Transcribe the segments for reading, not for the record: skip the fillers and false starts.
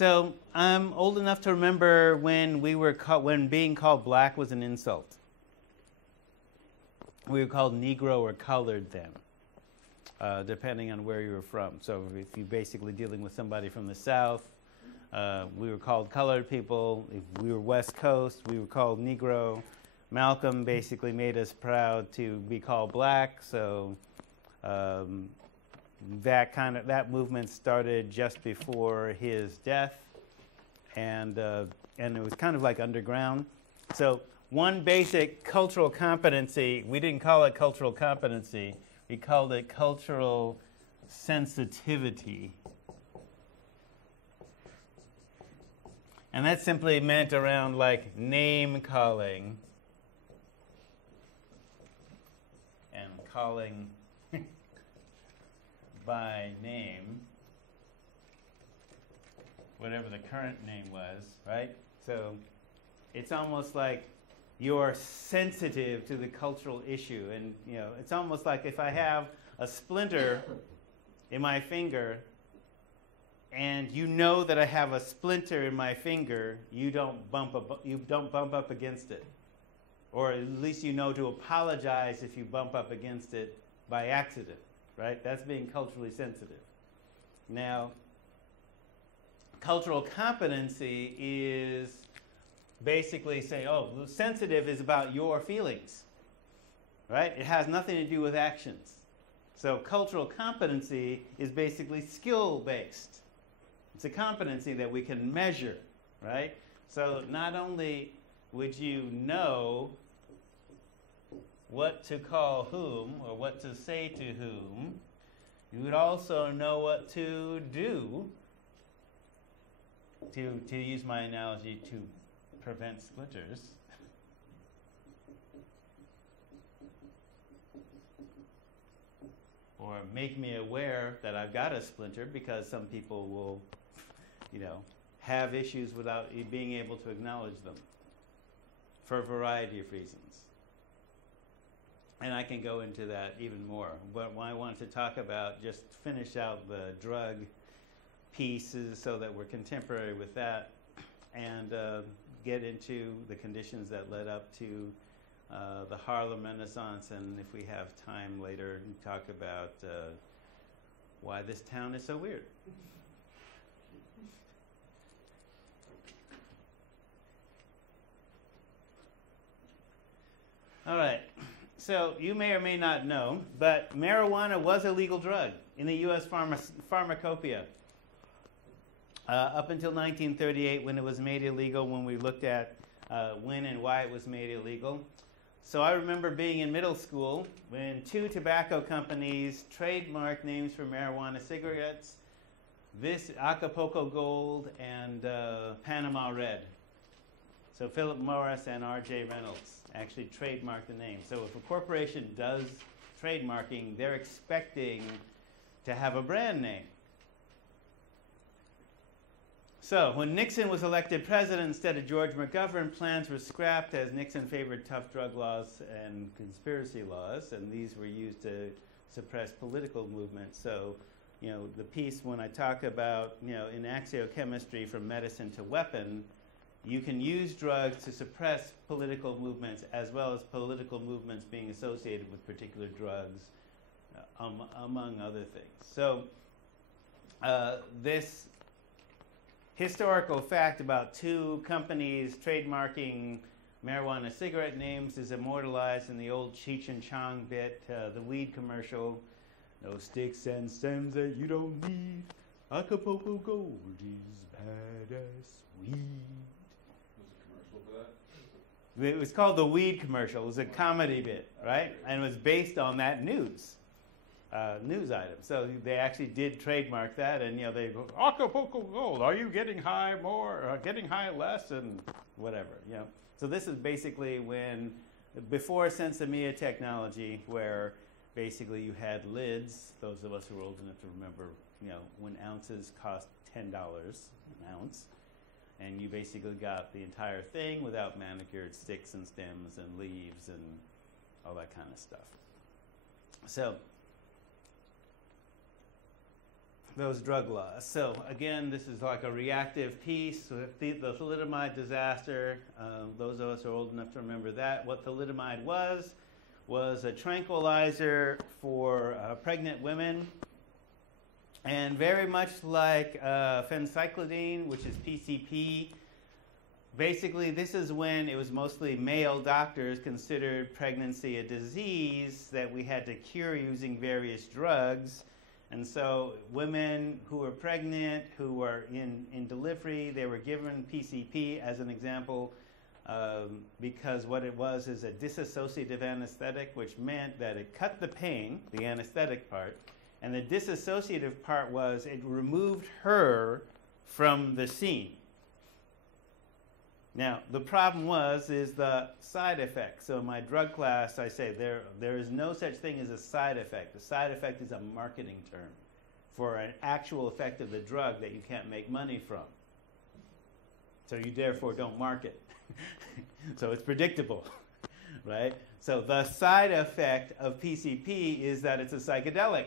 So I'm old enough to remember when when being called black was an insult. We were called Negro or colored then, depending on where you were from. So if you're basically dealing with somebody from the South, we were called colored people. If we were West Coast, we were called Negro. Malcolm basically made us proud to be called black. So that movement started just before his death, and it was kind of like underground. So one basic cultural competency, we didn't call it cultural competency, we called it cultural sensitivity. And that simply meant around like name calling and calling by name, whatever the current name was, right? So it's almost like you're sensitive to the cultural issue. And it's almost like if I have a splinter in my finger and you know that I have a splinter in my finger, you don't bump up against it. Or at least you know to apologize if you bump up against it by accident. Right? That's being culturally sensitive. Now, cultural competency is basically saying, oh, sensitive is about your feelings. Right? It has nothing to do with actions. So cultural competency is basically skill-based. It's a competency that we can measure. Right? So not only would you know what to call whom or what to say to whom, you would also know what to do, to use my analogy, to prevent splinters. Or make me aware that I've got a splinter, because some people will, have issues without being able to acknowledge them for a variety of reasons. And I can go into that even more. But what I want to talk about, just finish out the drug pieces so that we're contemporary with that, and get into the conditions that led up to the Harlem Renaissance, and if we have time later, talk about why this town is so weird. All right. So you may or may not know, but marijuana was a legal drug in the U.S. pharmacopoeia up until 1938, when it was made illegal, when we looked at when and why it was made illegal. So I remember being in middle school when 2 tobacco companies trademarked names for marijuana cigarettes, this Acapulco Gold and Panama Red. So Philip Morris and R.J. Reynolds actually trademarked the name. So if a corporation does trademarking, they're expecting to have a brand name. So when Nixon was elected president instead of George McGovern, plans were scrapped as Nixon favored tough drug laws and conspiracy laws, and these were used to suppress political movements. So, the piece when I talk about, in axiochemistry from medicine to weapon, you can use drugs to suppress political movements, as well as political movements being associated with particular drugs, among other things. So this historical fact about 2 companies trademarking marijuana cigarette names is immortalized in the old Cheech and Chong bit, the weed commercial. No sticks and stems that you don't need. Acapulco Gold is badass weed. It was called the weed commercial. It was a comedy bit, right? And it was based on that news item. So they actually did trademark that, and they go, Acapulco Gold, are you getting high more, or getting high less, and whatever, So this is basically before Sensimilla technology, where basically you had lids. Those of us who are old enough to remember, when ounces cost $10 an ounce. And you basically got the entire thing without manicured sticks and stems and leaves and all that kind of stuff. So those drug laws. So again, this is like a reactive piece. So the thalidomide disaster, those of us who are old enough to remember that. What thalidomide was a tranquilizer for pregnant women. And very much like phencyclidine, which is PCP, basically this is when it was mostly male doctors considered pregnancy a disease that we had to cure using various drugs. And so women who were pregnant, who were in delivery, they were given PCP as an example because what it was is a dissociative anesthetic, which meant that it cut the pain, the anesthetic part, and the dissociative part was it removed her from the scene. Now, the problem is the side effect. So in my drug class, I say there is no such thing as a side effect. A side effect is a marketing term for an actual effect of the drug that you can't make money from. So you therefore don't market. So it's predictable, right? So the side effect of PCP is that it's a psychedelic.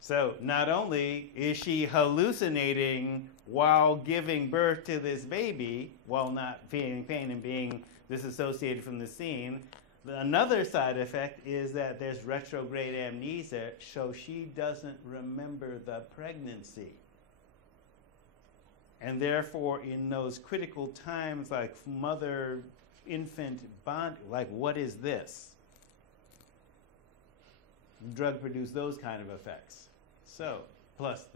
So not only is she hallucinating while giving birth to this baby, while not feeling pain and being disassociated from the scene, another side effect is that there's retrograde amnesia, so she doesn't remember the pregnancy. And therefore, in those critical times like mother-infant bond, like what is this? The drug produced those kind of effects. So, plus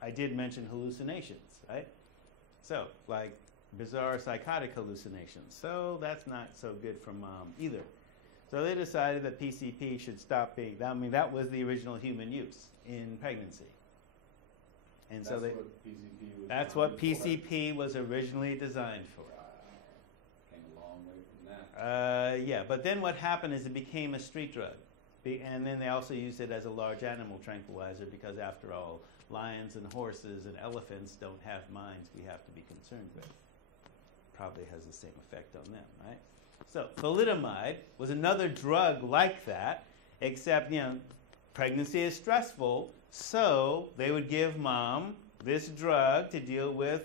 I did mention hallucinations, right? So, like bizarre psychotic hallucinations. So that's not so good for mom either. So they decided that PCP should stop being, that was the original human use in pregnancy. And that's what PCP was originally designed for. Came a long way from that. Yeah, but then what happened is it became a street drug. And then they also used it as a large animal tranquilizer because, after all, lions and horses and elephants don't have minds we have to be concerned with. Probably has the same effect on them, right? So thalidomide was another drug like that, except, pregnancy is stressful, so they would give mom this drug to deal with,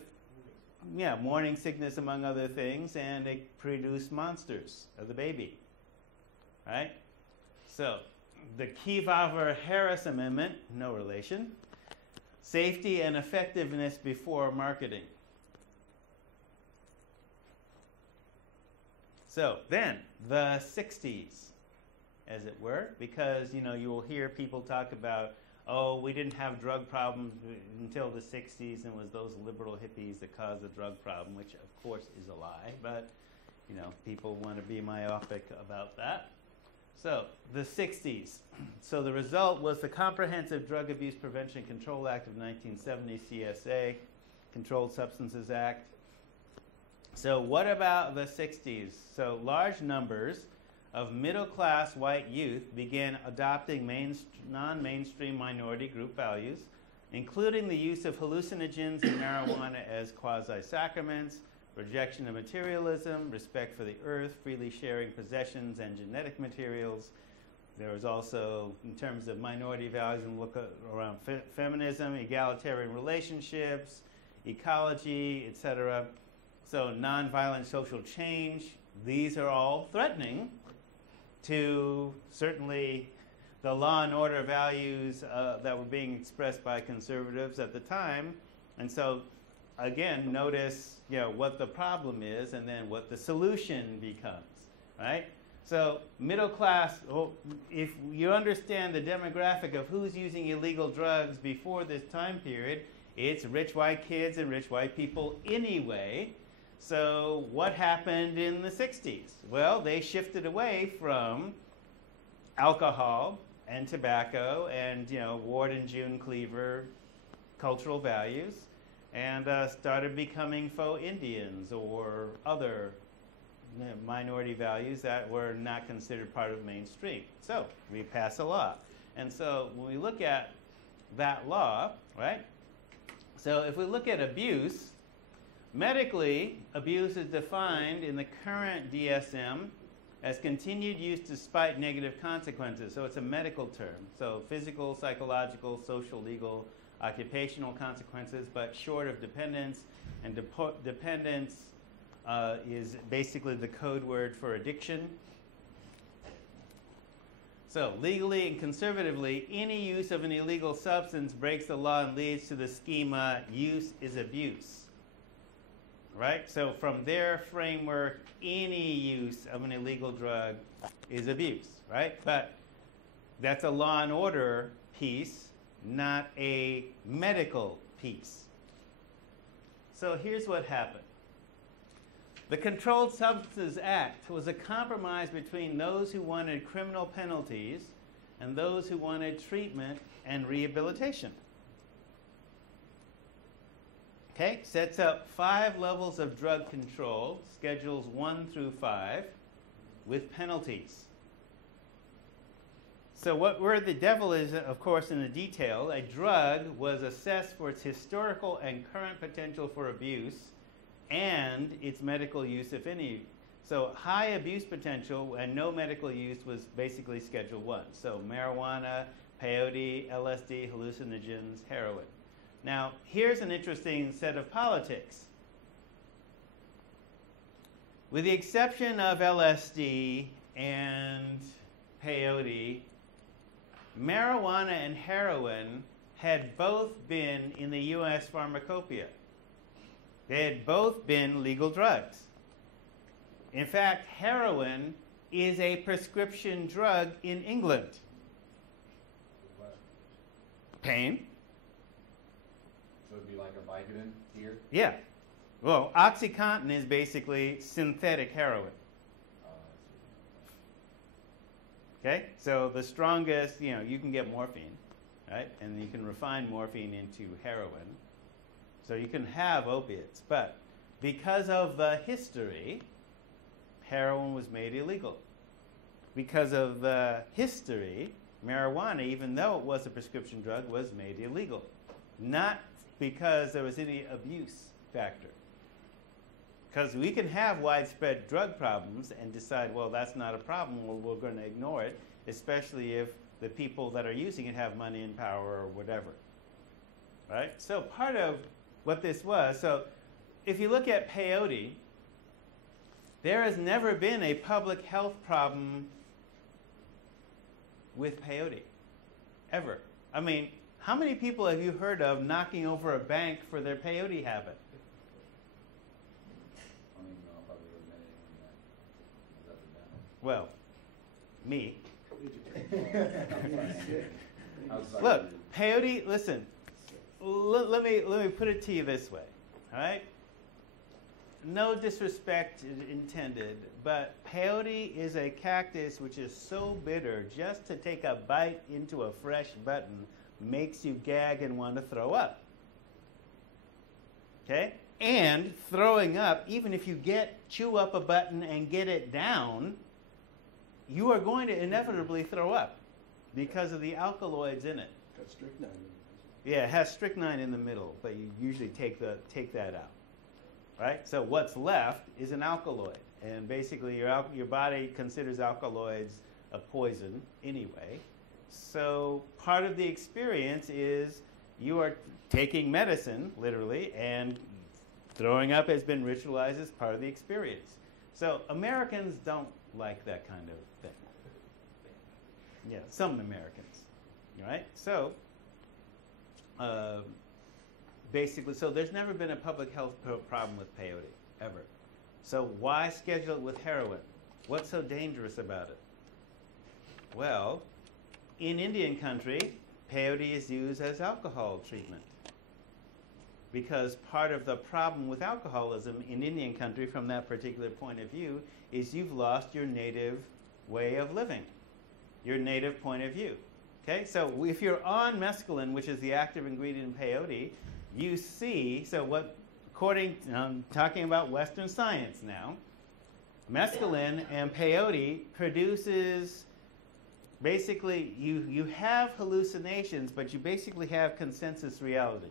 morning sickness among other things, and it produced monsters of the baby, right? So, the Kefauver-Harris Amendment, no relation. Safety and effectiveness before marketing. So, then, the 60s, as it were, because, you will hear people talk about, we didn't have drug problems until the 60s, and it was those liberal hippies that caused the drug problem, which, of course, is a lie, but, people want to be myopic about that. So, the 60s. So the result was the Comprehensive Drug Abuse Prevention and Control Act of 1970, CSA, Controlled Substances Act. So what about the 60s? So large numbers of middle-class white youth began adopting non-mainstream minority group values, including the use of hallucinogens and marijuana as quasi-sacraments, rejection of materialism, respect for the earth, freely sharing possessions and genetic materials. There was also, in terms of minority values, and look around feminism, egalitarian relationships, ecology, etc. So nonviolent social change. These are all threatening to certainly the law and order values that were being expressed by conservatives at the time. And so, again, notice what the problem is and then what the solution becomes, right? So middle class, if you understand the demographic of who's using illegal drugs before this time period, it's rich white kids and rich white people anyway. So what happened in the 60s? Well, they shifted away from alcohol and tobacco and, Ward and June Cleaver cultural values, and started becoming faux Indians or other minority values that were not considered part of mainstream. So we pass a law. And so when we look at that law, right? So if we look at abuse, medically, abuse is defined in the current DSM as continued use despite negative consequences. So it's a medical term. So physical, psychological, social, legal, occupational consequences, but short of dependence. And dependence is basically the code word for addiction. So legally and conservatively, any use of an illegal substance breaks the law and leads to the schema, use is abuse. Right? So from their framework, any use of an illegal drug is abuse, right? But that's a law and order piece, not a medical piece. So here's what happened. The Controlled Substances Act was a compromise between those who wanted criminal penalties and those who wanted treatment and rehabilitation. Okay, sets up 5 levels of drug control, schedules 1 through 5, with penalties. So where the devil is, of course, in the detail, a drug was assessed for its historical and current potential for abuse and its medical use, if any. So high abuse potential and no medical use was basically Schedule 1. So marijuana, peyote, LSD, hallucinogens, heroin. Now, here's an interesting set of politics. With the exception of LSD and peyote, marijuana and heroin had both been in the U.S. pharmacopoeia. They had both been legal drugs. In fact, heroin is a prescription drug in England. Pain. So it'd be like a Vicodin here? Yeah. Well, OxyContin is basically synthetic heroin. Okay? So the strongest, you can get morphine, right? And you can refine morphine into heroin. So you can have opiates. But because of the history, heroin was made illegal. Because of the history, marijuana, even though it was a prescription drug, was made illegal. Not because there was any abuse factor. Because we can have widespread drug problems and decide, well, that's not a problem, well, we're going to ignore it, especially if the people that are using it have money and power or whatever. Right? So part of what this was, so if you look at peyote, there has never been a public health problem with peyote, ever. I mean, how many people have you heard of knocking over a bank for their peyote habit? I don't even know if I've ever met anyone that has ever done it. Well, me. Look, peyote, listen, let me put it to you this way, all right? No disrespect intended, but peyote is a cactus which is so bitter just to take a bite into a fresh button makes you gag and want to throw up. Okay? And throwing up, even if you chew up a button and get it down, you are going to inevitably throw up because of the alkaloids in it. Got strychnine in it. Yeah, it has strychnine in the middle, but you usually take that out. Right? So what's left is an alkaloid. And basically your body considers alkaloids a poison anyway. So part of the experience is you are taking medicine, literally, and throwing up has been ritualized as part of the experience. So Americans don't like that kind of thing. Yeah, some Americans, right? So basically, so there's never been a public health problem with peyote, ever. So why schedule it with heroin? What's so dangerous about it? Well, in Indian country, peyote is used as alcohol treatment. Because part of the problem with alcoholism in Indian country from that particular point of view is you've lost your native way of living, your native point of view. Okay, so if you're on mescaline, which is the active ingredient in peyote, you see, so what, according to, I'm talking about Western science now, mescaline and peyote produces, basically, you have hallucinations, but you basically have consensus reality.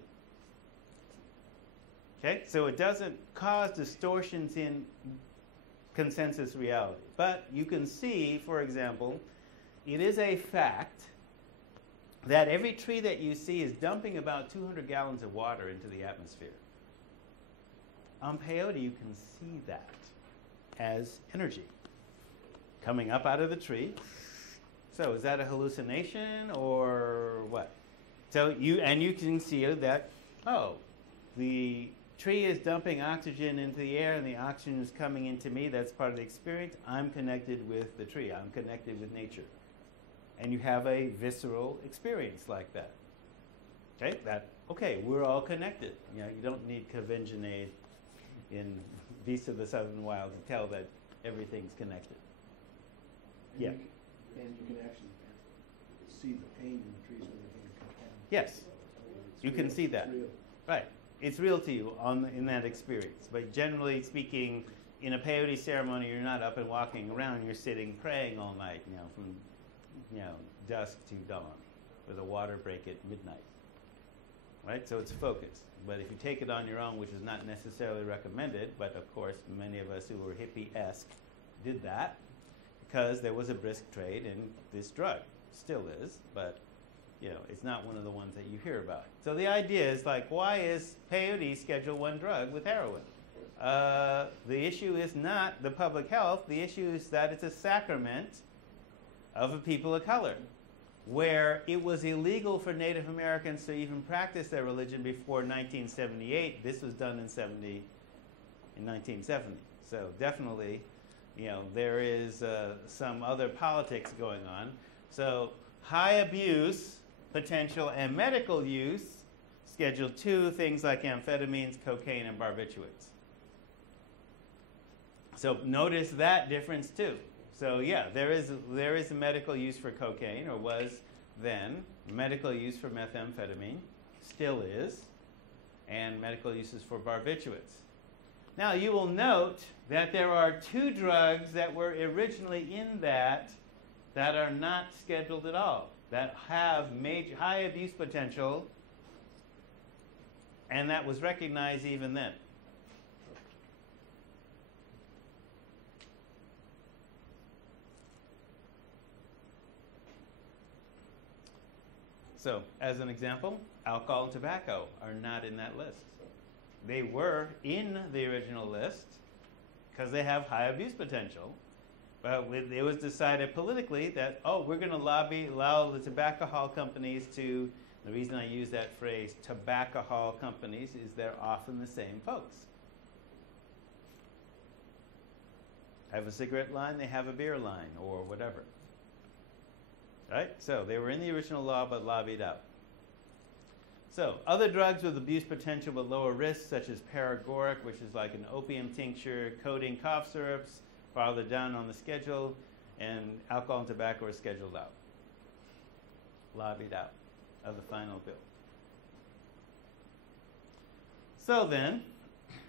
Okay, so it doesn't cause distortions in consensus reality. But you can see, for example, it is a fact that every tree that you see is dumping about 200 gallons of water into the atmosphere. On peyote, you can see that as energy coming up out of the tree. So is that a hallucination or what? So you can see that, oh, the tree is dumping oxygen into the air and the oxygen is coming into me. That's part of the experience. I'm connected with the tree. I'm connected with nature. And you have a visceral experience like that. Okay, we're all connected. You know, you don't need Kavenjane in Beasts of the Southern Wild to tell that everything's connected. And Yeah. And you can actually see the pain in the trees when they're being cut down. Yes, you can see that. It's real. Right. It's real to you in that experience. But generally speaking, in a peyote ceremony, you're not up and walking around. You're sitting praying all night, you know, from dusk to dawn, with a water break at midnight. Right? So it's focused. But if you take it on your own, which is not necessarily recommended, but of course many of us who were hippie-esque did that because there was a brisk trade in this drug. Still is, but it's not one of the ones that you hear about. So the idea is like, why is peyote Schedule I drug with heroin? The issue is not the public health. The issue is that it's a sacrament of a people of color, where it was illegal for Native Americans to even practice their religion before 1978. This was done in 1970. So definitely, there is some other politics going on. So high abuse potential and medical use, Schedule II, things like amphetamines, cocaine, and barbiturates. So notice that difference too. So yeah, there is a medical use for cocaine, or was then. Medical use for methamphetamine, still is, and medical uses for barbiturates. Now you will note that there are two drugs that were originally in that are not scheduled at all, that have major high abuse potential, and that was recognized even then. So, as an example, alcohol and tobacco are not in that list. They were in the original list because they have high abuse potential. But it was decided politically that, we're going to allow the tobacco companies to, the reason I use that phrase, tobacco companies, is they're often the same folks. Have a cigarette line, they have a beer line, or whatever. Right? So they were in the original law but lobbied out. So other drugs with abuse potential but lower risk, such as paregoric, which is like an opium tincture, codeine cough syrups, farther down on the schedule, and alcohol and tobacco are scheduled out, lobbied out of the final bill. So then,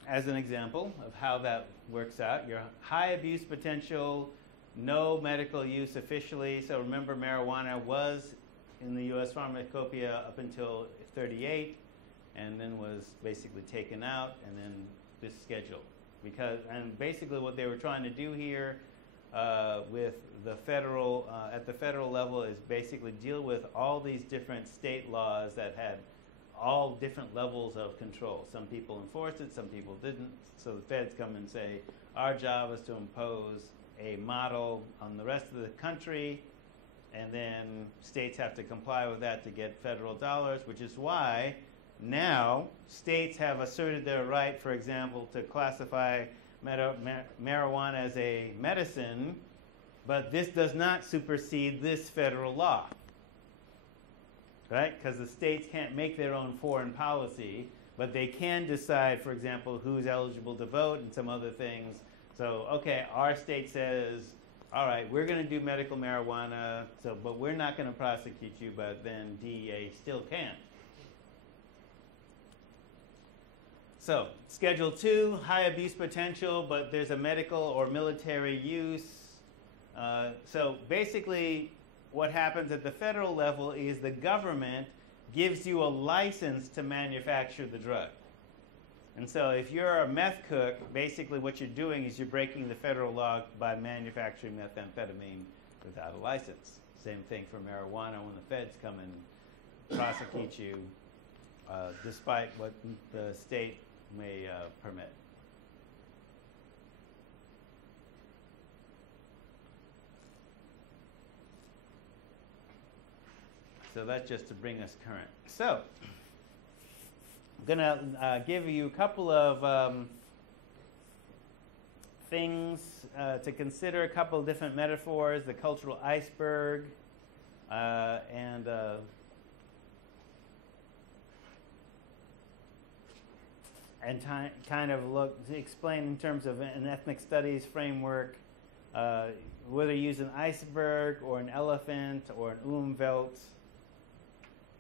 as an example of how that works out, your high abuse potential, no medical use officially. So remember, marijuana was in the U.S. pharmacopoeia up until 1938, and then was basically taken out, and then this schedule. And basically what they were trying to do here with the federal, at the federal level, is basically deal with all these different state laws that had all different levels of control. Some people enforced it, some people didn't. So the feds come and say, our job is to impose a model on the rest of the country, and then states have to comply with that to get federal dollars, which is why now states have asserted their right, for example, to classify marijuana as a medicine, but this does not supersede this federal law, right? Because the states can't make their own foreign policy, but they can decide, for example, who's eligible to vote and some other things. So, okay, our state says, all right, we're going to do medical marijuana, but we're not going to prosecute you, but then DEA still can. So, Schedule II, high abuse potential, but there's a medical or military use. So basically, what happens at the federal level is the government gives you a license to manufacture the drug. And so if you're a meth cook, basically what you're doing is you're breaking the federal law by manufacturing methamphetamine without a license. Same thing for marijuana when the feds come and prosecute you, despite what the state may permit. So that's just to bring us current. So I'm going to give you a couple of things to consider, a couple of different metaphors, the cultural iceberg, and kind of explain in terms of an ethnic studies framework, whether you use an iceberg or an elephant or an umwelt.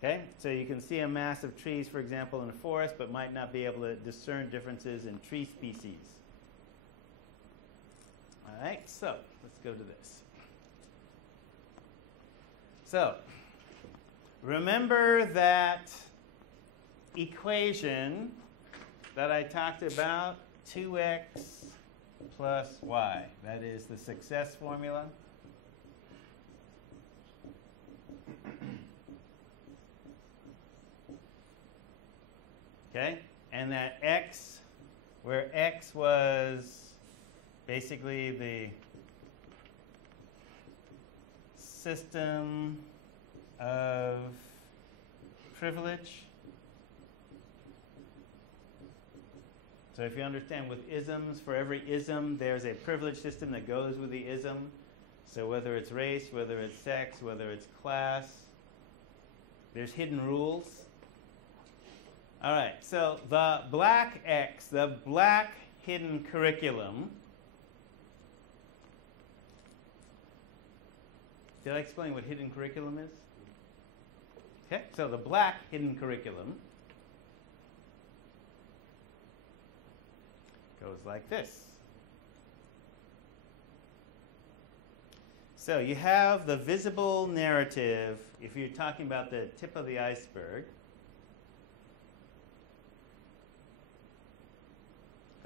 Okay, so you can see a mass of trees, for example, in a forest, but might not be able to discern differences in tree species. All right, so let's go to this. So remember that equation that I talked about, 2x plus y. That is the success formula. Okay, and that x, where x was basically the system of privilege. So if you understand with isms, for every ism, there's a privilege system that goes with the ism. So whether it's race, whether it's sex, whether it's class, there's hidden rules. All right, so the black X, the black hidden curriculum. Did I explain what hidden curriculum is? Okay, so the black hidden curriculum goes like this. So you have the visible narrative, if you're talking about the tip of the iceberg.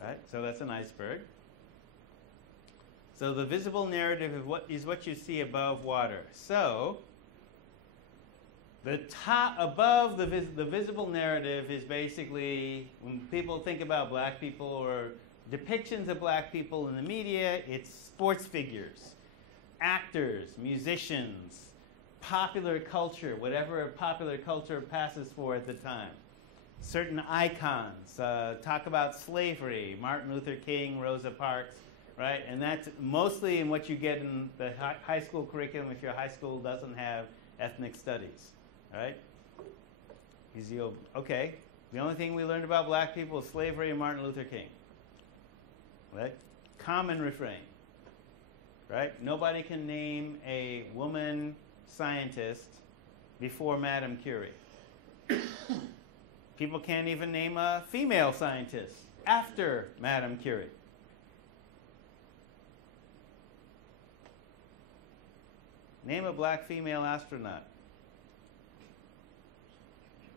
Right, so that's an iceberg. So the visible narrative is what you see above water. So the top above the visible narrative is basically when people think about black people or depictions of black people in the media, it's sports figures, actors, musicians, popular culture, whatever popular culture passes for at the time. Certain icons, talk about slavery, Martin Luther King, Rosa Parks, right? And that's mostly in what you get in the high school curriculum if your high school doesn't have ethnic studies, right? Okay, the only thing we learned about black people is slavery and Martin Luther King, right? Common refrain, right? Nobody can name a woman scientist before Madame Curie. People can't even name a female scientist after Madame Curie. Name a black female astronaut.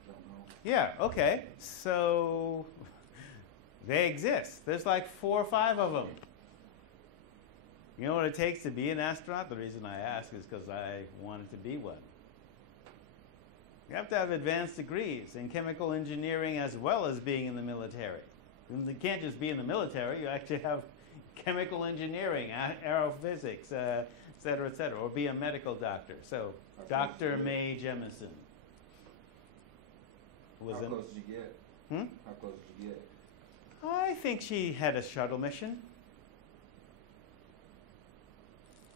Don't know. Yeah, okay. So they exist. There's like 4 or 5 of them. You know what it takes to be an astronaut? The reason I ask is because I wanted to be one. You have to have advanced degrees in chemical engineering as well as being in the military. You can't just be in the military. You actually have chemical engineering, aerophysics, et cetera, or be a medical doctor. So Dr. Mae Jemison. How close did you get? How close did you get? I think she had a shuttle mission.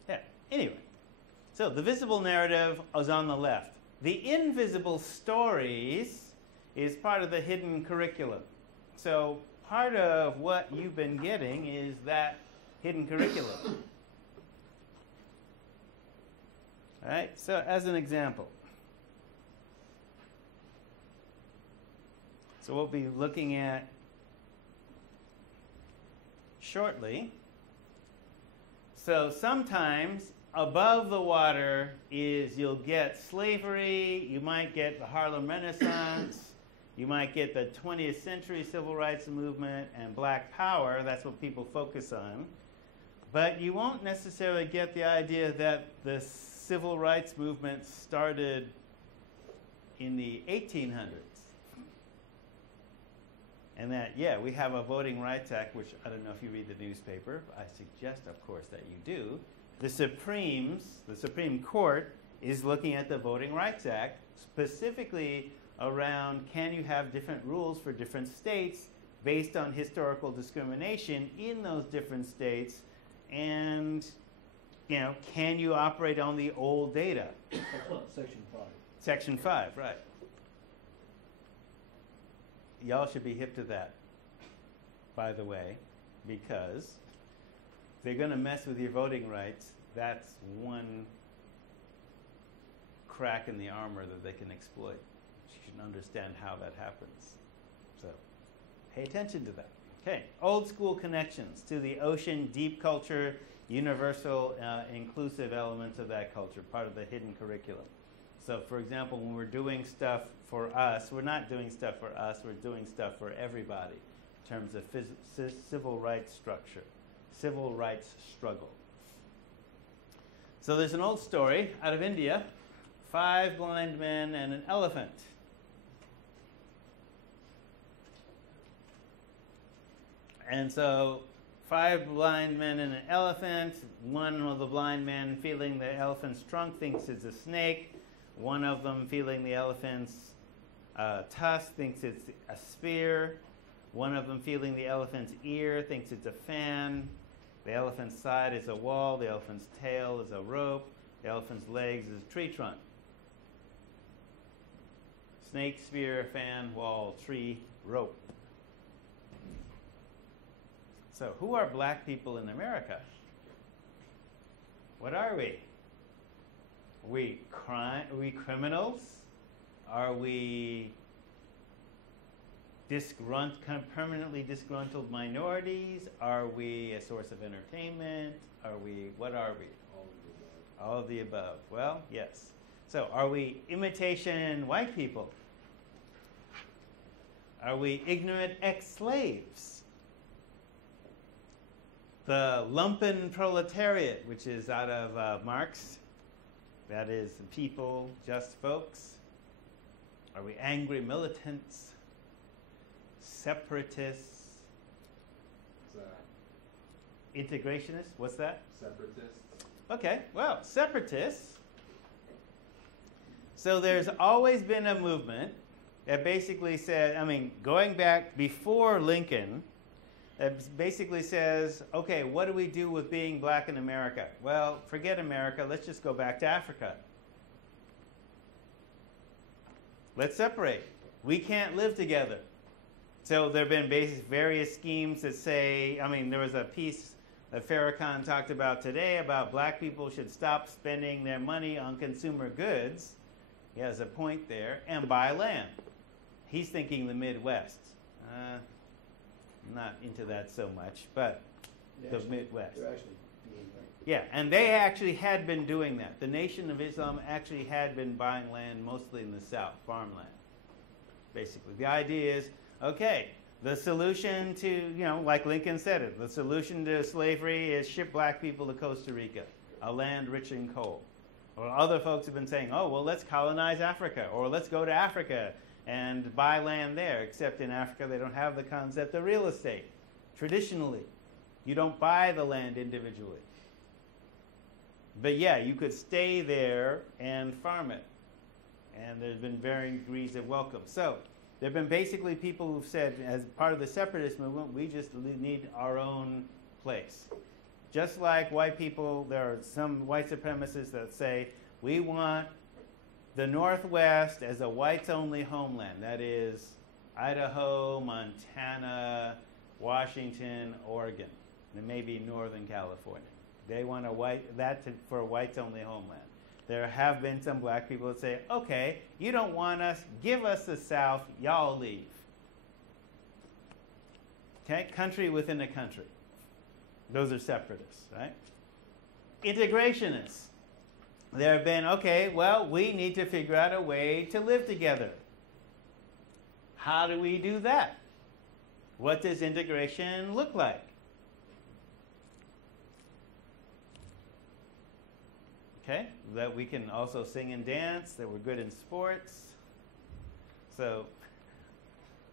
Yeah, anyway. So the visible narrative is on the left. The invisible stories is part of the hidden curriculum. So part of what you've been getting is that hidden curriculum. All right, so as an example. So we'll be looking at shortly. So sometimes above the water is you'll get slavery, you might get the Harlem Renaissance, You might get the 20th century civil rights movement and black power. That's what people focus on. But you won't necessarily get the idea that the civil rights movement started in the 1800s. And that, yeah, we have a Voting Rights Act, which I don't know if you read the newspaper. I suggest, of course, that you do. The Supreme Court is looking at the Voting Rights Act, specifically around can you have different rules for different states based on historical discrimination in those different states, and can you operate on the old data? Section 5. Section 5, right. Y'all should be hip to that, by the way, because if they're going to mess with your voting rights, that's one crack in the armor that they can exploit. You should understand how that happens. So pay attention to that. Okay, old school connections to the ocean, deep culture, universal, inclusive elements of that culture, part of the hidden curriculum. So for example, when we're doing stuff for us, we're not doing stuff for us, we're doing stuff for everybody in terms of civil rights structure, civil rights struggle. So there's an old story out of India, 5 blind men and an elephant. And so 5 blind men and an elephant. One of the blind men, feeling the elephant's trunk, thinks it's a snake. One of them, feeling the elephant's tusk, thinks it's a spear. One of them, feeling the elephant's ear, thinks it's a fan. The elephant's side is a wall. The elephant's tail is a rope. The elephant's legs is a tree trunk. Snake, spear, fan, wall, tree, rope. So who are black people in America? What are we? Are we criminals? Are we permanently disgruntled minorities? Are we a source of entertainment? What are we? All of the above. Well, yes. So are we imitation white people? Are we ignorant ex-slaves? The lumpen proletariat, which is out of Marx, that is people, just folks. Are we angry militants? Separatists? What's that? Integrationists? What's that? Separatists. Okay, well, separatists. So there's always been a movement that basically said, going back before Lincoln, it basically says, okay, what do we do with being black in America? Well, forget America. Let's just go back to Africa. Let's separate. We can't live together. So there have been various schemes that say, there was a piece that Farrakhan talked about today about black people should stop spending their money on consumer goods. He has a point there, and buy land. He's thinking the Midwest. Not into that so much, but the Midwest. They're actually doing that. Yeah, and they actually had been doing that. The Nation of Islam actually had been buying land mostly in the South, farmland, basically. The idea is, okay, the solution to, like Lincoln said it, the solution to slavery is ship black people to Costa Rica, a land rich in coal. Or other folks have been saying, oh, well, let's colonize Africa, or let's go to Africa and buy land there, except in Africa they don't have the concept of real estate. Traditionally, you don't buy the land individually. But yeah, you could stay there and farm it. And there's been varying degrees of welcome. So there have been basically people who've said, as part of the separatist movement, we just need our own place. Just like white people, there are some white supremacists that say, we want the Northwest as a whites-only homeland. That is Idaho, Montana, Washington, Oregon, and maybe Northern California. They want for a whites-only homeland. There have been some black people that say, okay, you don't want us, give us the South, y'all leave. Okay, country within a country. Those are separatists, right? Integrationists. There have been, okay, well, we need to figure out a way to live together. How do we do that? What does integration look like? Okay, that we can also sing and dance, that we're good in sports. So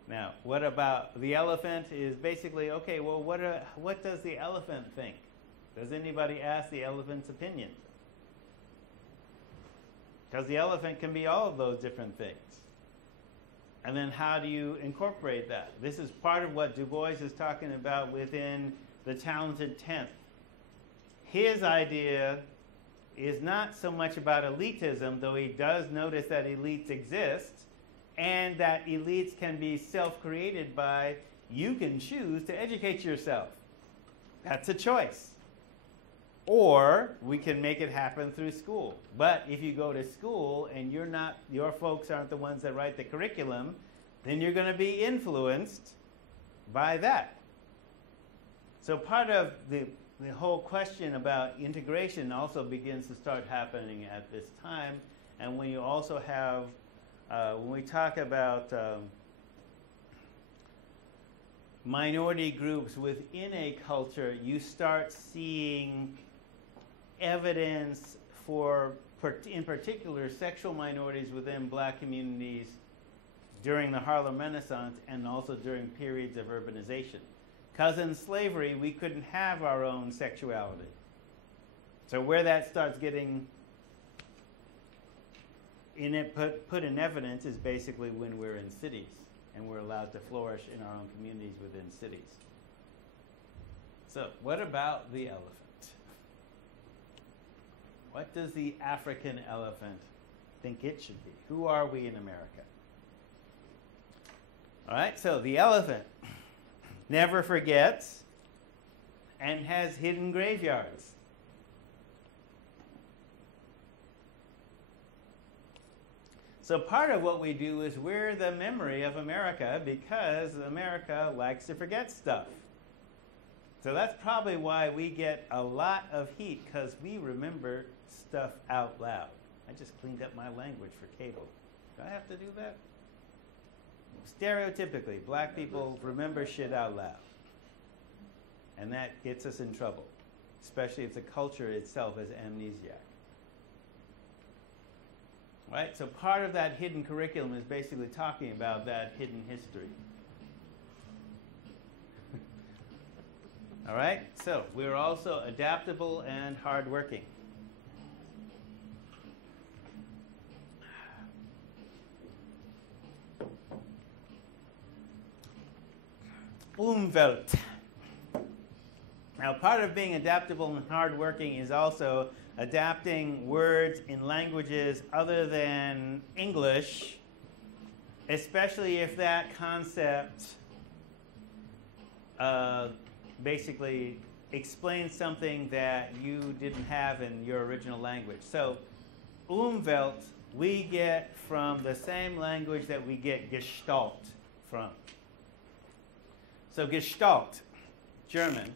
now, what about the elephant is basically, okay, well, what does the elephant think? Does anybody ask the elephant's opinion? Because the elephant can be all of those different things. And then how do you incorporate that? This is part of what Du Bois is talking about within the talented tenth. His idea is not so much about elitism, though he does notice that elites exist, and that elites can be self-created by you can choose to educate yourself. That's a choice. Or we can make it happen through school. But if you go to school and your folks aren't the ones that write the curriculum, then you're going to be influenced by that. So part of the whole question about integration also begins to start happening at this time. And when you also have, when we talk about minority groups within a culture, you start seeing evidence for, in particular, sexual minorities within black communities during the Harlem Renaissance and also during periods of urbanization. Because in slavery, we couldn't have our own sexuality. So where that starts getting put in evidence is basically when we're in cities and we're allowed to flourish in our own communities within cities. So what about the elephant? What does the African elephant think it should be? Who are we in America? All right, so the elephant never forgets and has hidden graveyards. So part of what we do is we're the memory of America because America likes to forget stuff. So that's probably why we get a lot of heat, because we remember stuff out loud. I just cleaned up my language for cable. Do I have to do that? Stereotypically, black people remember shit out loud. And that gets us in trouble, especially if the culture itself is amnesiac. Right? So part of that hidden curriculum is basically talking about that hidden history. All right? So we're also adaptable and hardworking. Umwelt. Now, part of being adaptable and hardworking is also adapting words in languages other than English, especially if that concept basically explains something that you didn't have in your original language. So, Umwelt we get from the same language that we get Gestalt from. So Gestalt, German,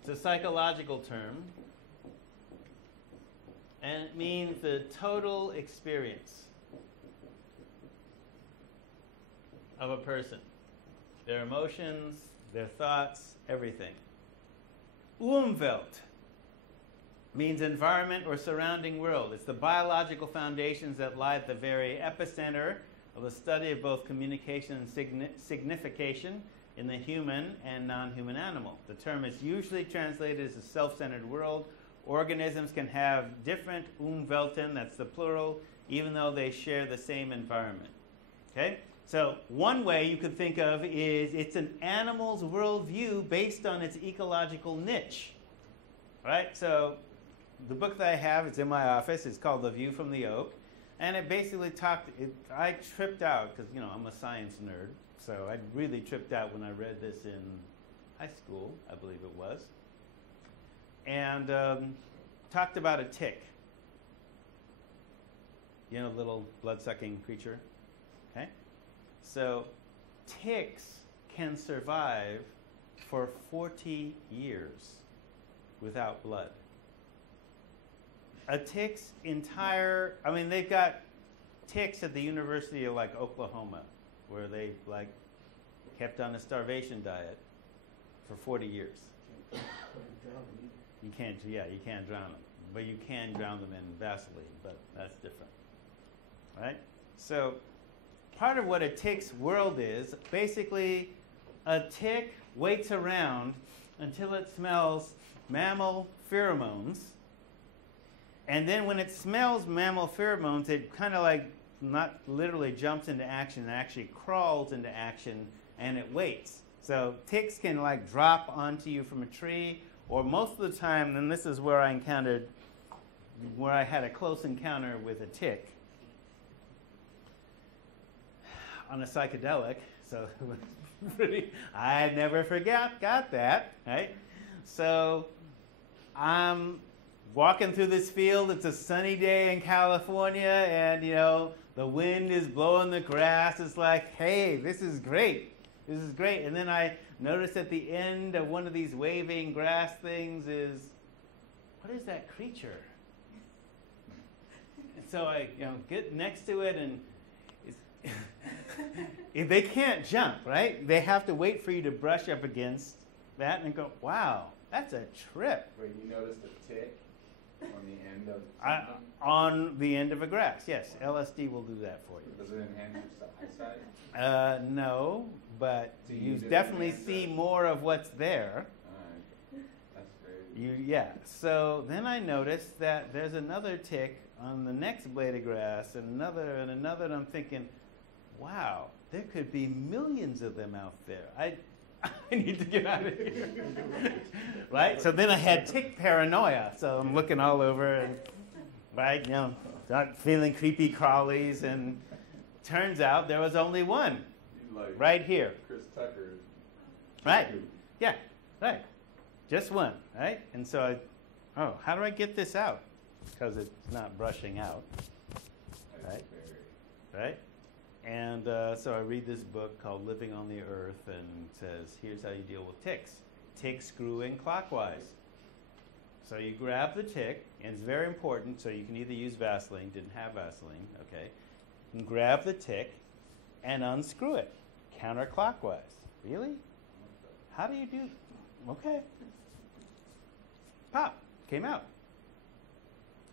it's a psychological term, and it means the total experience of a person. Their emotions, their thoughts, everything. Umwelt means environment or surrounding world. It's the biological foundations that lie at the very epicenter of the study of both communication and signification in the human and non-human animal. The term is usually translated as a self-centered world. Organisms can have different Umwelten, that's the plural, even though they share the same environment. Okay? So one way you could think of is it's an animal's worldview based on its ecological niche. Right? So the book that I have, it's in my office, it's called The View from the Oak. And it basically I tripped out, because, you know, I'm a science nerd. So I really tripped out when I read this in high school, I believe it was. And talked about a tick. You know, little blood-sucking creature. Okay? So ticks can survive for 40 years without blood. A tick's entire, I mean, they've got ticks at the University of like Oklahoma, where they like kept on a starvation diet for 40 years. You can't, yeah, you can't drown them, but you can drown them in Vaseline, but that's different, right? So part of what a tick's world is, basically a tick waits around until it smells mammal pheromones, and then when it smells mammal pheromones, it kind of like not literally jumps into action, it actually crawls into action and it waits. So ticks can like drop onto you from a tree, or most of the time, and this is where I had a close encounter with a tick on a psychedelic, so I never got that, right? So I'm walking through this field, it's a sunny day in California, and you know, the wind is blowing the grass, it's like, hey, this is great. This is great. And then I noticed at the end of one of these waving grass things is, what is that creature? And so I get next to it, and they can't jump, right? They have to wait for you to brush up against that and go, wow, that's a trip. Wait, you noticed a tick on the end of something? On the end of a grass, yes. LSD will do that for you. Does it enhance your eyesight? No, but So you just definitely enhance see it. more of what's there. Alright. That's crazy. Yeah. So then I noticed that there's another tick on the next blade of grass, and another, and I'm thinking, wow, there could be millions of them out there. I need to get out of here. Right? So then I had tick paranoia. So I'm looking all over and, right, start feeling creepy crawlies, and turns out there was only one. You like right here. Chris Tucker. Right. Yeah, right. Just one, right? And so how do I get this out? Because it's not brushing out, right? Right? And so I read this book called Living on the Earth, and it says, here's how you deal with ticks. Ticks screw in clockwise. So you grab the tick, and it's very important, so you can either use Vaseline, didn't have Vaseline, okay. You can grab the tick and unscrew it counterclockwise. Really? How do you do? Okay. Pop, came out.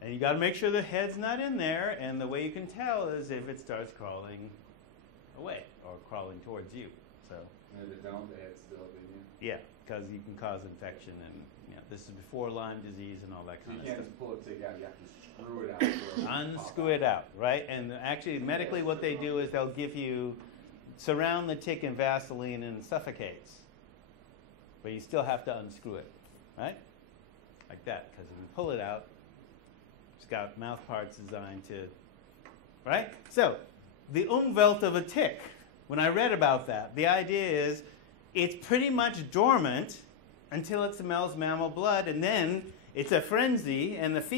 And you got to make sure the head's not in there, and the way you can tell is if it starts crawling away or crawling towards you. So. And if it don't, the head's still in you? Yeah, because you can cause infection, and this is before Lyme disease and all that So kind you of can't stuff. just pull it out, you have to screw it out. So it can Unscrew pop it out, right? And actually, medically, what they do is they'll give you, surround the tick in Vaseline and it suffocates. But you still have to unscrew it, right? Like that, because if you pull it out, it's got mouth parts designed to, right? So, the Umwelt of a tick, when I read about that, the idea is it's pretty much dormant until it smells mammal blood, and then it's a frenzy, and it's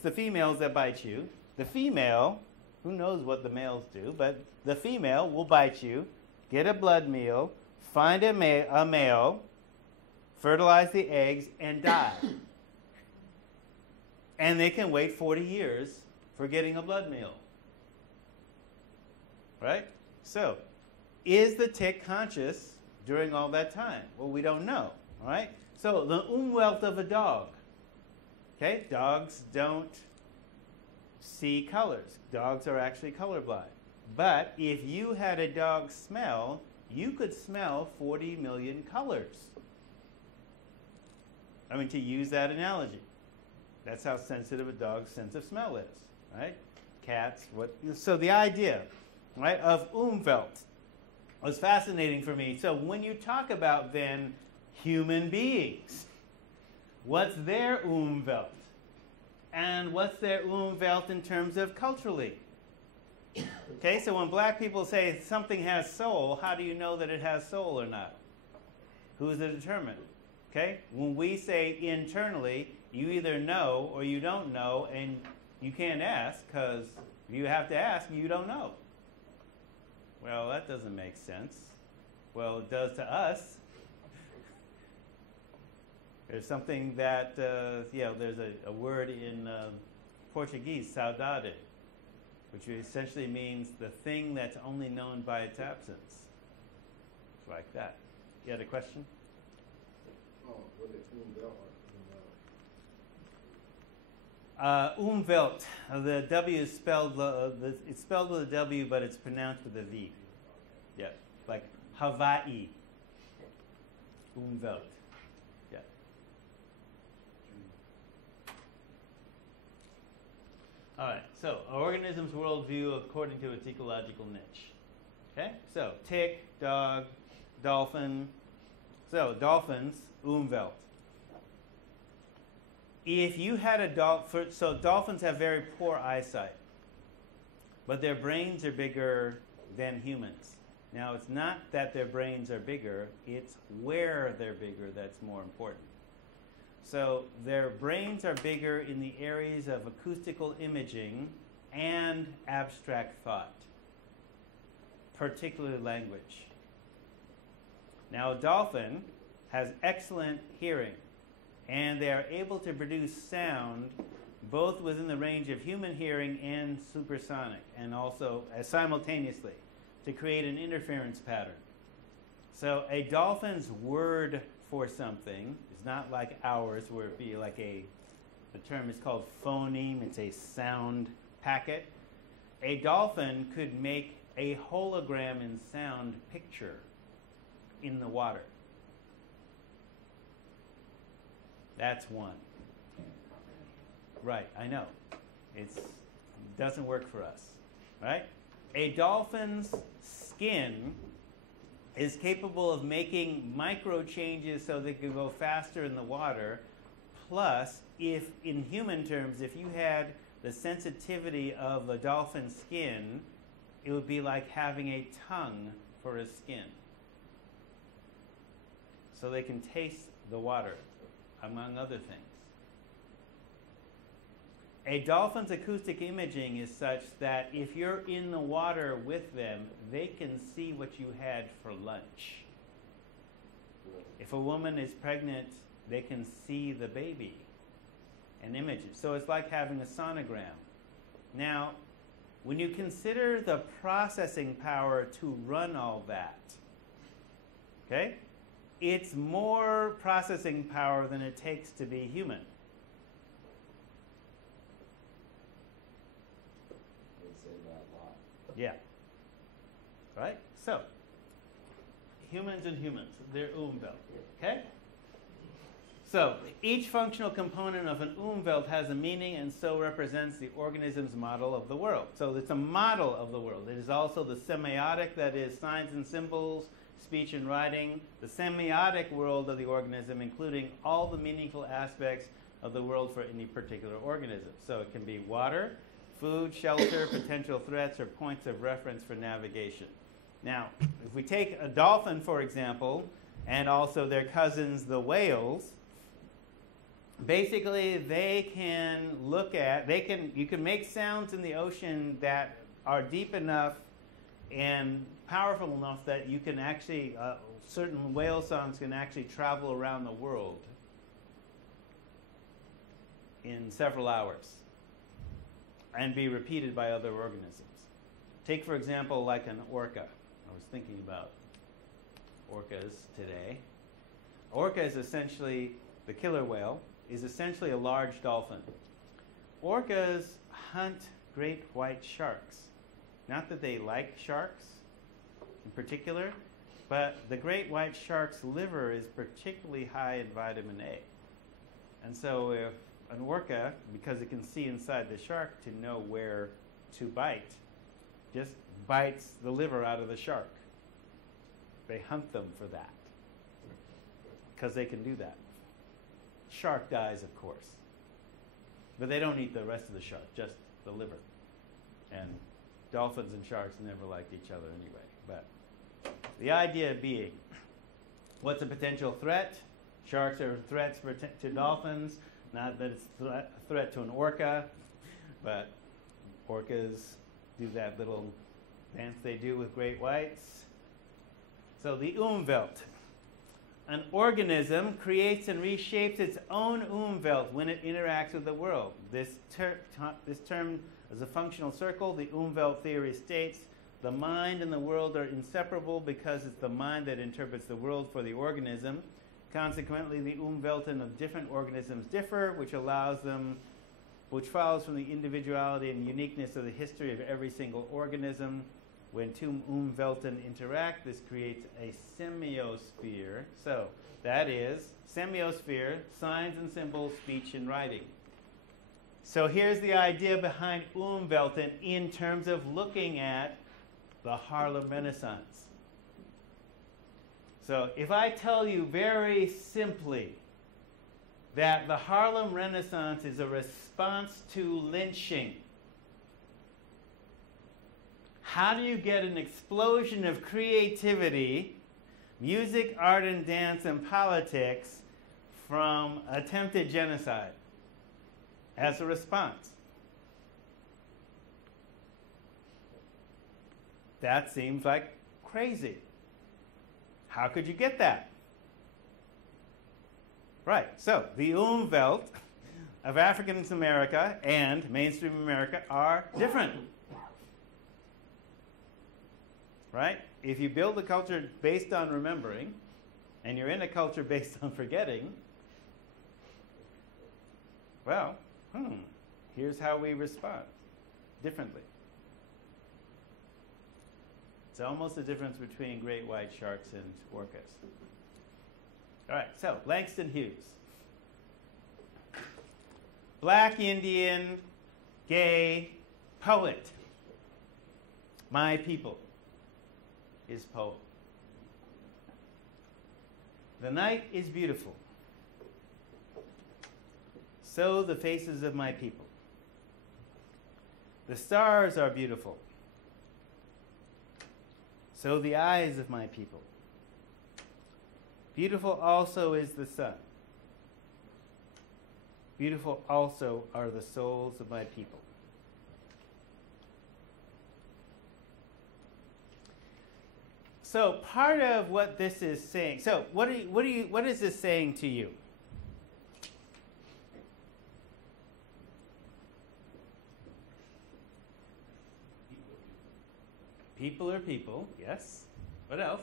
the females that bite you. The female, who knows what the males do, but the female will bite you, get a blood meal, find a male, fertilize the eggs, and die. And they can wait 40 years for getting a blood meal. Right? So, is the tick conscious during all that time? Well, we don't know. All right? So, the Umwelt of a dog. Okay? Dogs don't see colors. Dogs are actually colorblind. But if you had a dog smell, you could smell 40 million colors. I mean, to use that analogy. That's how sensitive a dog's sense of smell is, right? Cats, so the idea, right, of Umwelt was fascinating for me. So when you talk about then human beings, what's their Umwelt? And what's their Umwelt in terms of culturally? Okay, so when black people say something has soul, how do you know that it has soul or not? Who's the determinant? Okay, when we say internally, you either know or you don't know, and you can't ask, because you have to ask, you don't know. Well, that doesn't make sense. Well, it does to us. There's something that, there's a word in Portuguese, saudade. which essentially means the thing that's only known by its absence. It's like that. You had a question? Oh, was it Umwelt or Umwelt. The W is spelled, it's spelled with a W, but it's pronounced with a V. Yeah, like Hawaii. Umwelt. Yeah. All right, so an organism's worldview according to its ecological niche. Okay, so tick, dog, dolphin. So dolphins, Umwelt. If you had a dolphin, so dolphins have very poor eyesight, but their brains are bigger than humans. Now, it's not that their brains are bigger, it's where they're bigger that's more important. So their brains are bigger in the areas of acoustical imaging and abstract thought, particularly language. Now, a dolphin has excellent hearing, and they are able to produce sound both within the range of human hearing and supersonic, and also simultaneously, to create an interference pattern. So a dolphin's word for something is not like ours, where it be like the term is called phoneme, it's a sound packet. A dolphin could make a hologram in sound picture in the water. That's one. Right, I know. It doesn't work for us, right? A dolphin's skin is capable of making micro changes so they can go faster in the water. Plus, if in human terms, if you had the sensitivity of a dolphin's skin, it would be like having a tongue for a skin. So they can taste the water, among other things. A dolphin's acoustic imaging is such that if you're in the water with them, they can see what you had for lunch. If a woman is pregnant, they can see the baby and image it. So it's like having a sonogram. Now, when you consider the processing power to run all that, okay, it's more processing power than it takes to be human. Yeah. Right? So, humans and humans, they're Umwelt. Okay? So, each functional component of an Umwelt has a meaning and so represents the organism's model of the world. So, it's a model of the world. It is also the semiotic, that is, signs and symbols, speech and writing, the semiotic world of the organism, including all the meaningful aspects of the world for any particular organism. So, it can be water, food, shelter, potential threats, or points of reference for navigation. Now, if we take a dolphin, for example, and also their cousins, the whales, basically they can look at, you can make sounds in the ocean that are deep enough and powerful enough that you can actually, certain whale songs can actually travel around the world in several hours and be repeated by other organisms. Take, for example, like an orca. I was thinking about orcas today. Orca is essentially, the killer whale, is essentially a large dolphin. Orcas hunt great white sharks. Not that they like sharks in particular, but the great white shark's liver is particularly high in vitamin A. And so if an orca, because it can see inside the shark to know where to bite, just bites the liver out of the shark. They hunt them for that, because they can do that. Shark dies, of course, but they don't eat the rest of the shark, just the liver. And dolphins and sharks never liked each other anyway. But the idea being, what's a potential threat? Sharks are threats to dolphins. Not that it's a threat to an orca, but orcas do that little dance they do with great whites. So the Umwelt. An organism creates and reshapes its own Umwelt when it interacts with the world. This term As a functional circle, the Umwelt theory states the mind and the world are inseparable because it's the mind that interprets the world for the organism. Consequently, the Umwelten of different organisms differ, which follows from the individuality and uniqueness of the history of every single organism. When two Umwelten interact, this creates a semiosphere. So that is semiosphere, signs and symbols, speech and writing. So here's the idea behind Umwelten in terms of looking at the Harlem Renaissance. So if I tell you very simply that the Harlem Renaissance is a response to lynching, how do you get an explosion of creativity, music, art, and dance, and politics from attempted genocide as a response? That seems like crazy. How could you get that? Right, so the Umwelt of African America and mainstream America are different. Right? If you build a culture based on remembering, and you're in a culture based on forgetting, well, here's how we respond differently. It's almost the difference between great white sharks and orcas. All right, so Langston Hughes. Black Indian, gay, poet. My people. His poem. The night is beautiful. So the faces of my people. The stars are beautiful. So the eyes of my people. Beautiful also is the sun. Beautiful also are the souls of my people. So part of what this is saying, so what is this saying to you? People are people, yes. What else?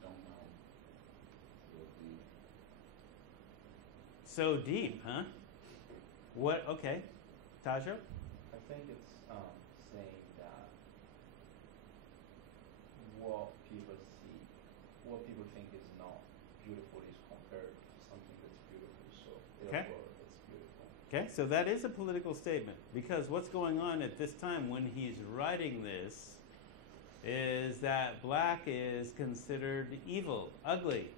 Don't know. So deep, huh? What, okay. Tajo? I think it's saying that what people see, what people think is not beautiful is compared to something that's beautiful, so therefore it's beautiful. Okay, so that is a political statement, because what's going on at this time when he's writing this is that black is considered evil, ugly.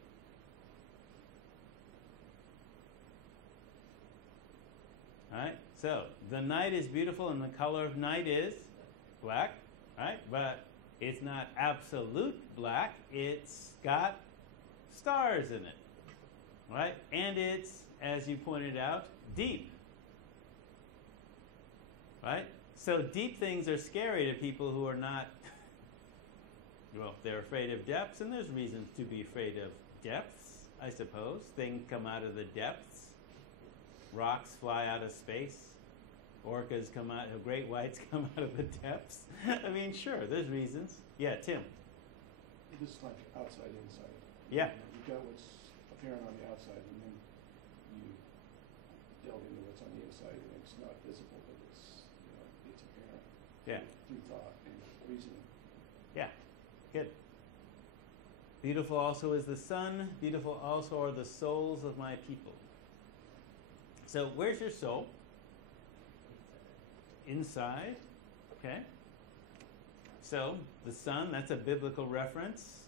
Right? So the night is beautiful and the color of night is black, right? But it's not absolute black, it's got stars in it, right? And it's, as you pointed out, deep, right? So deep things are scary to people who are not, well, they're afraid of depths, and there's reasons to be afraid of depths, I suppose. Things come out of the depths. Rocks fly out of space. Orcas come out, great whites come out of the depths. I mean, sure, there's reasons. Yeah, Tim. This is like outside, inside. Yeah. You've got what's apparent on the outside, and then you delve into what's on the inside, and it's not visible, but it's, it's apparent. Yeah. Through thought and reasoning. Yeah, good. Beautiful also is the sun. Beautiful also are the souls of my people. So where's your soul? Inside. Okay. So the sun, that's a biblical reference.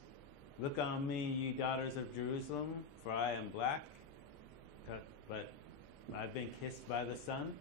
Look on me, ye daughters of Jerusalem, for I am black, but I've been kissed by the sun.